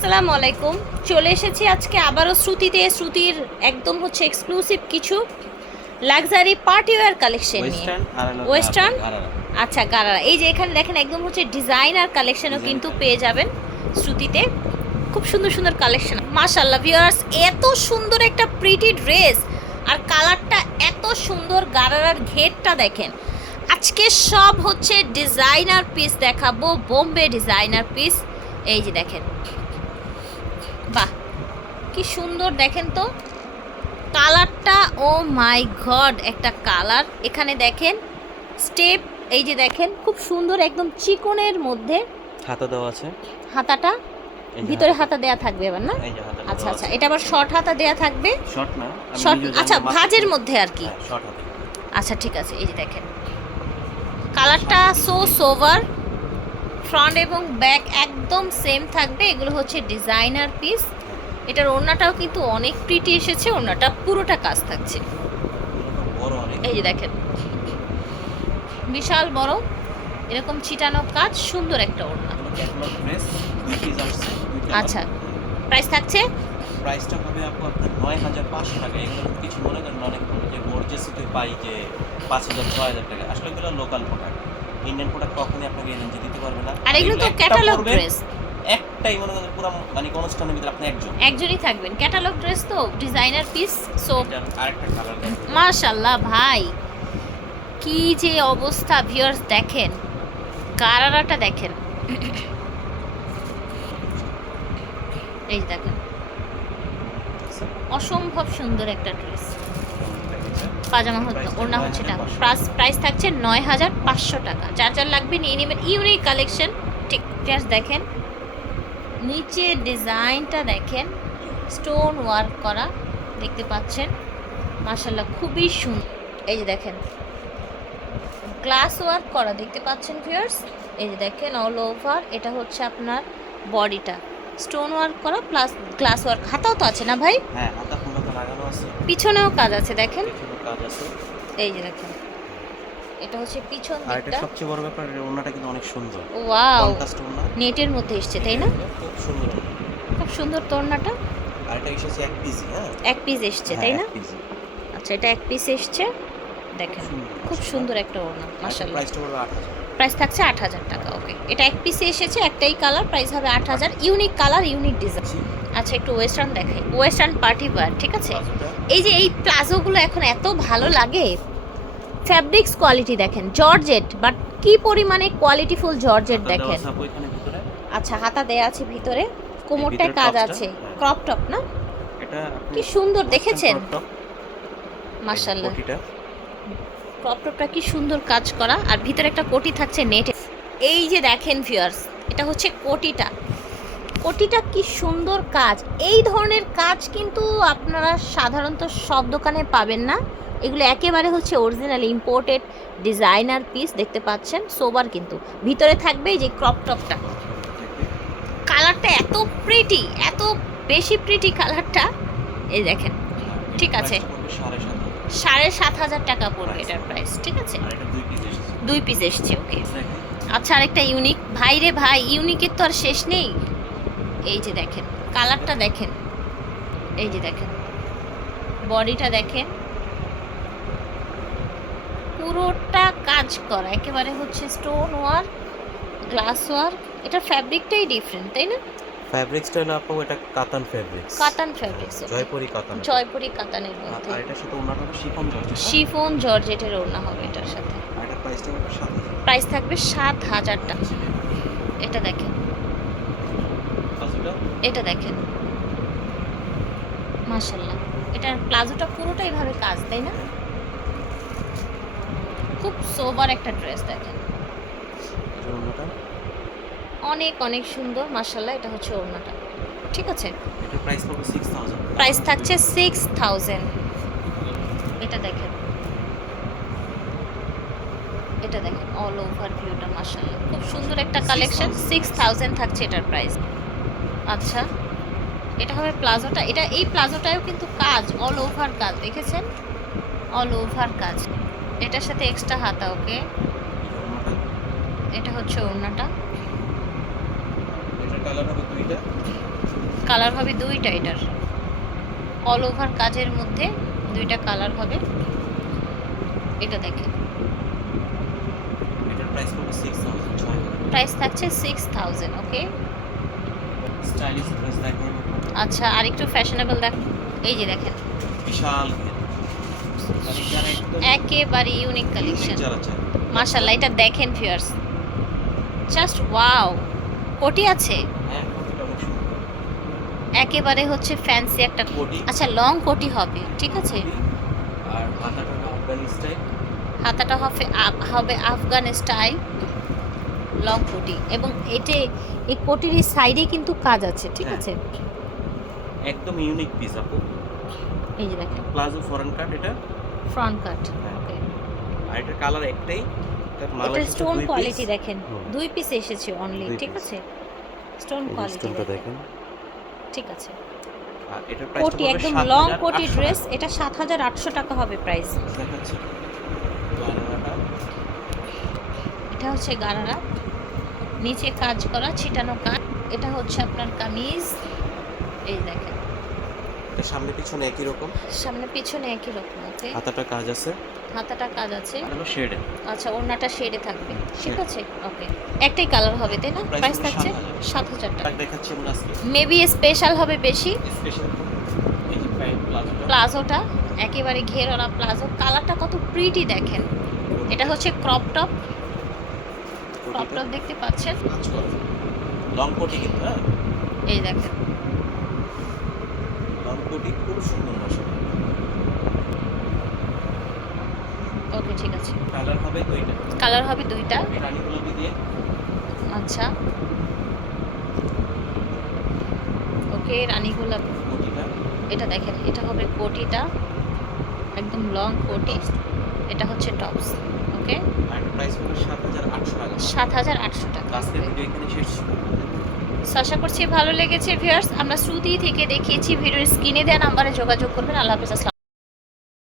আসসালামু আলাইকুম। চলে এসেছি আজকে আবারও শ্রুতিতে। শ্রুতির একদম হচ্ছে এক্সক্লুসিভ কিছু লাক্সারি পার্টি ওয়্যার কালেকশন নিয়ে। ওয়েস্টার্ন আর। আচ্ছা গারারা এই যে এখানে দেখেন একদম হচ্ছে ডিজাইনার কালেকশনও কিন্তু পেয়ে যাবেন শ্রুতিতে। খুব সুন্দর সুন্দর কালেকশন মাশাল্লাহ ভিউয়ার্স এত সুন্দর একটা প্রিটি ড্রেস আর কালারটা এত সুন্দর গারারার ঘেরটা দেখেন। আজকে সব হচ্ছে ডিজাইনার পিস দেখাবো বোম্বে ডিজাইনার পিস এই যে দেখেন। বাহ কি সুন্দর দেখেন তো। কালারটা ও মাই গড একটা কালার। এখানে দেখেন স্টেপ এই যে দেখেন খুব সুন্দর একদম চিকনের মধ্যে। হাতা দেওয়া আছে। হাতাটা ভিতরে হাতা- দেয়া থাকবে এবার না? আচ্ছা আচ্ছা এটা আবার শর্ট হাতা দেয়া থাকবে। শর্ট না শর্ট আচ্ছা ভাজের মধ্যে আর কি। হ্যাঁ, শর্ট হাতা। আচ্ছা ঠিক আছে এই যে দেখেন। কালারটা সো সোভার ফ্রন্ট এবং ব্যাক একদম সেম থাকবে। এগুলো হচ্ছে ডিজাইনার পিস এটার ওড়নাটাও কিন্তু অনেক প্রিটি এসেছে, ওড়নাটা পুরোটা কাজ থাকছে। এই যে দেখেন। বিশাল বড়, এরকম ছিটানো কাজ, সুন্দর একটা ওড়না। আচ্ছা প্রাইস থাকছে? প্রাইসটা হবে আপু আপনার নয় হাজার পাঁচশো টাকা। এগুলো কিছু মনে করেন অনেক যে গর্জেসিতে পাই যে পাঁচ হাজার, ছয় হাজার টাকা। আসলে এগুলো লোকাল প্রোডাক্ট ইন্ডিয়ান প্রোডাক্ট কখনই আপনাকে এজেন্সি দিতে পারবে না। আর এগুলো তো ক্যাটালগ ড্রেস একটাই মনে করেন পুরো মানে অনুষ্ঠানের ভিতরে আপনি একজন। একজনই থাকবেন। ক্যাটালগ ড্রেস তো ডিজাইনার পিস সো আরেকটা কালার মাশাল্লাহ ভাই কি যে অবস্থা ভিউয়ার্স দেখেন গারারাটা দেখেন। এই দেখেন অসম্ভব সুন্দর একটা ড্রেস পাজামা ওড়না হচ্ছে এটা। প্রাইস প্রাইস থাকছে নয় হাজার পাঁচশো টাকা। যার যার লাগবে নিয়ে নেবেন। ইউনিক কালেকশন ঠিক জাস্ট দেখেন। নিচে ডিজাইনটা দেখেন। স্টোন ওয়ার্ক করা। দেখতে পাচ্ছেন? মাশাল্লাহ খুবই সুন্দর এই যে দেখেন। গ্লাস ওয়ার্ক করা। দেখতে পাচ্ছেন ভিউয়ার্স এই যে দেখেন অল ওভার এটা হচ্ছে আপনার বডিটা স্টোন ওয়ার্ক করা প্লাস গ্লাস ওয়ার্ক। হাতাও তো আছে না ভাই? হ্যাঁ হাতা ফুলটা লাগানো আছে। পিছনেও কাজ আছে দেখেন। কাজ আছে। এই যে দেখেন এটা হচ্ছে পিছন আর এটা সবচেয়ে বড় ব্যাপার এর ওড়নাটা কিন্তু অনেক সুন্দর। ওয়াও! নেটের মধ্যে এসছে তাই না? খুব সুন্দর। খুব সুন্দর তোড়নাটা আর এটা এসেছে এক পিস হ্যাঁ? এক পিস এসছে তাই না? হ্যাঁ, এক piece। আচ্ছা এটা এক পিস এসছে। দেখেন। খুব সুন্দর একটা ওড়না মাশাল্লাহ প্রাইসটা আট হাজার। প্রাইস থাকছে আট হাজার টাকা ওকে এটা এক পিসে এসেছে একটাই কালার প্রাইস হবে আট হাজার। ইউনিক কালার ইউনিক ডিজাইন আচ্ছা একটু ওয়েস্টার্ন দেখাই। ওয়েস্টার্ন পার্টি ওয়্যার ঠিক আছে? এই যে এই প্লাজোগুলো এখন এত ভালো লাগে ফ্যাব্রিক্স কোয়ালিটি দেখেন জর্জেট বাট কি পরিমাণে কোয়ালিটিফুল জর্জেট দেখেন। আচ্ছা হাতা দেয়া আছে ভিতরে কোমরটায় কাজ আছে। হ্যাঁ। ক্রপ টপ না? এটা কি সুন্দর দেখেছেন? crop top, মাশাল্লাহ কোটিটা ক্রপ টপটা কি সুন্দর কাজ করা আর ভিতরে একটা কোটি থাকছে নেটে এই যে দেখেন ভিউয়ার্স এটা হচ্ছে কোটিটা। কোটিটা কি সুন্দর কাজ। এই ধরনের কাজ কিন্তু আপনারা সাধারণত সব দোকানে পাবেন না। এগুলো একেবারে হচ্ছে অরিজিনাল ইম্পোর্টেড ডিজাইনার পিস দেখতে পাচ্ছেন সোবার কিন্তু। ভিতরে থাকবে এই যে ক্রপ টপটা কালারটা এত প্রিটি এত বেশি প্রিটি কালারটা এই দেখেন ঠিক আছে। সাড়ে সাত হাজার। টাকা পড়বে এটার প্রাইস ঠিক আছে? দুই পিস এসছে ওকে আচ্ছা আরেকটা ইউনিক ভাই রে ভাই ইউনিকের তো আর শেষ নেই। এই যে দেখেন কালারটা দেখেন। এই যে দেখেন বডিটা দেখেন। পুরোটা কাজ করা, একেবারে হচ্ছে স্টোন ওয়ার্ক গ্লাস ওয়ার্ক এটা ফ্যাব্রিকটাই ডিফারেন্ট তাই না? ফ্যাব্রিক্সটা হলো আপু এটা কাতান ফ্যাব্রিক্স কাতান ফ্যাব্রিক্স জয়পুরি কাতান। জয়পুরি কাতানের মধ্যে। আর এটার সাথে ওনার হবে শিফন জর্জেট শিফন জর্জেটের ওড়না হবে এটার সাথে। আর এটা হবে সাত হাজার। প্রাইস থাকবে সাত হাজার টাকা। এটা দেখেন। এটা দেখেন। মাশাল্লাহ এটার প্লাজোটা পুরোটাই ভাবে কাজ তাই না? খুব সোবার একটা ড্রেস দেখেন। ওনাটা অনেক অনেক সুন্দর মাশাল্লাহ এটা হচ্ছে ওড়নাটা। ঠিক আছে? প্রাইস থাকছে সিক্স থাউজেন্ড এটা দেখেন। এটা দেখেন অল ওভার ভিউটা মাশাল্লাহ খুব সুন্দর একটা কালেকশন সিক্স থাউজেন্ড থাকছে এটার প্রাইস আচ্ছা এটা হবে প্লাজোটা। এটা এই প্লাজোটায়ও কিন্তু কাজ অল ওভার কাজ দেখেছেন? অল ওভার কাজ। এটার সাথে এক্সট্রা হাতা ওকে এটা হচ্ছে ওড়নাটা। কালার হবে দুইটা? কালার হবে দুইটা এটার। অল ওভার কাজের মধ্যে দুইটা কালার হবে। এটা দেখেন। এটার প্রাইস পড়বে সিক্স থাউজেন্ড প্রাইস থাকছে six thousand okay stylish dress দেখেন আচ্ছা আর একটু ফ্যাশনেবল দেখ এই যে দেখেন। বিশাল মানে একেবারে ইউনিক কালেকশন মাশাল্লাহ এটা দেখেন ফিয়ার্স জাস্ট ওয়াও কোটি আছে হ্যাঁ কোটিটা অনেক সুন্দর একেবারে হচ্ছে ফ্যান্সি একটা কোটি। আচ্ছা লং কোটি হবে ঠিক আছে? আর হাতাটা হলো স্টাইল হাতাটা হবে হবে আফগান স্টাইল লং কোটি। এবং এতে এই কোটির সাইডে কিন্তু কাজ আছে ঠিক হ্যাঁ। আছে? একদম ইউনিক পিস আপু। এই যে দেখেন। প্লাজো ফরেন কাট এটা? ফ্রন্ট কাট। ওকে আর এটার কালার একটাই এটা স্টোন কোয়ালিটি দেখেন দুই পিস এসেছে অনলি ঠিক আছে? স্টোন কোয়ালিটি স্টোনটা দেখেন। ঠিক আছে। কোটি একদম লং কোটি ড্রেস এটা সাত হাজার আটশো টাকা হবে প্রাইস এটা হচ্ছে গারারা। নিচে কাজ করা ছিটানো কাজ। এটা হচ্ছে আপনার কামিজ। এই দেখেন। সামনে পিছনে একই রকম? সামনে পিছনে একই রকম ওকে। হাতাটা কাজ আছে? হাতাটা কাজ আছে। হলো শেড আচ্ছা ওড়নাটা শেডে থাকবে। ঠিক। আছে ওকে। একটাই কালার হবে তাই না? প্রাইস থাকছে 7,000 সাত হাজার টাকা। দেখাচ্ছি আমরা আজকে। মেবি স্পেশাল হবে বেশি। স্পেশাল এই যে প্যান্ট প্লাজোটা একেবারে ঘেরোনা প্লাজো কালারটা কত প্রিটি দেখেন। এটা হচ্ছে ক্রপ টপ ক্রপ টপ দেখতে পাচ্ছেন? লং কোটি কিন্তু হ্যাঁ? এই দেখেন। লং খুব সুন্দর নকশা ওকে ঠিক আছে। কালার হবে দুইটা। কালার হবে দুইটা। রানী গোলাপি দিয়ে আচ্ছা। ওকে রানী গোলাপ। এটা দেখেন এটা হবে কোটিটা। একদম লং কোটি। এটা হচ্ছে টপস ওকে? আর প্রাইস হাজার আটশো টাকা। সাত হাজার আটশো টাকা। আজকের ভিডিও এখানে শেষ। আশা করছি ভালো লেগেছে ভিউয়ার্স। আমরা শ্রুতি থেকে দেখিয়েছি, ভিডিওর স্ক্রিনে দেওয়া নাম্বারে যোগাযোগ করবেন। আল্লাহ হাফেজ